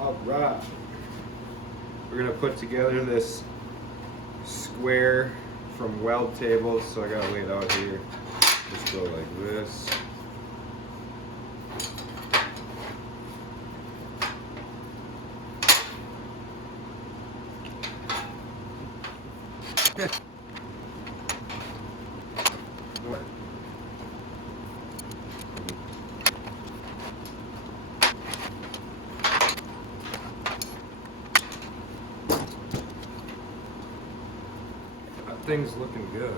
All right. We're gonna put together this square from Weld tables. So I got it laid out here. Just go like this. What? That thing's looking good.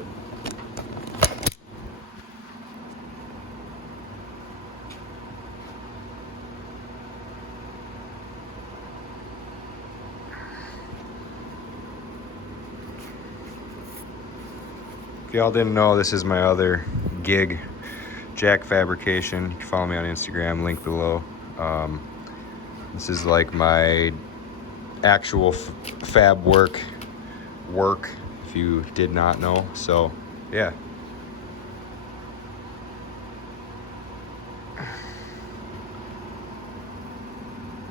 If y'all didn't know, this is my other gig, Jack Fabrication. You can follow me on Instagram, link below. This is like my actual fab work, if you did not know. So, yeah.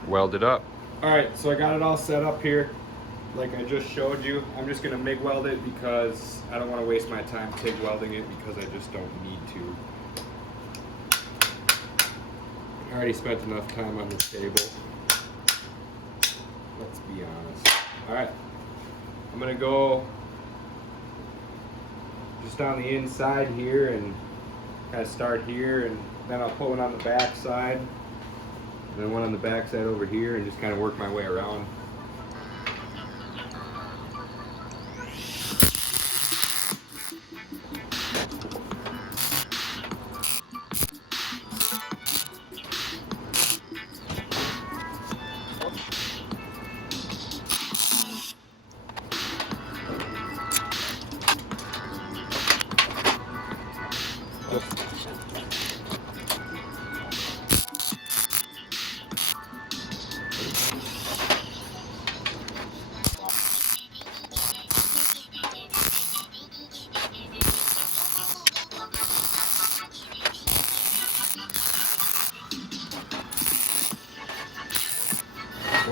Weld it up. All right, so I got it all set up here. Like I just showed you, I'm just gonna MIG weld it because I don't want to waste my time TIG welding it because I just don't need to. I already spent enough time on the table. Let's be honest. All right, I'm gonna go just on the inside here and kind of start here, and then I'll put one on the back side, and then one on the back side over here, and just kind of work my way around.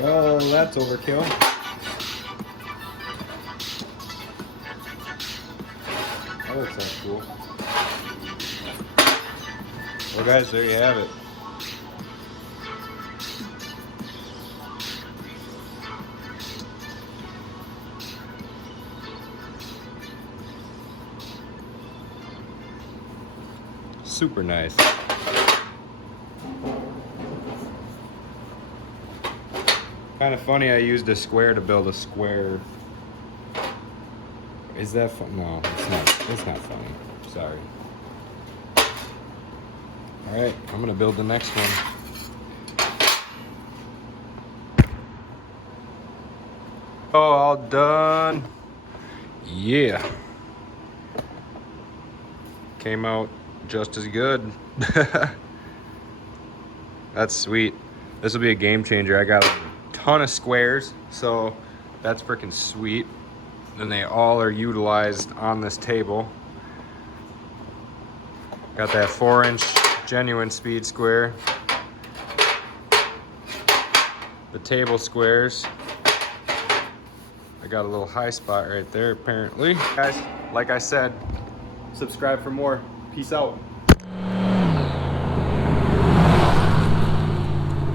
Well, that's overkill. That looks like cool. Well, guys, there you have it. Super nice. Kind of funny I used a square to build a square. Is that fun? No, it's not. It's not funny. Sorry. All right, I'm gonna build the next one. Oh, all done. Yeah. Came out just as good. That's sweet. This will be a game changer. I got a ton of squares, so that's freaking sweet. And they all are utilized on this table. Got that 4-inch genuine speed square. The table squares. I got a little high spot right there apparently. Guys, like I said, subscribe for more. Peace out.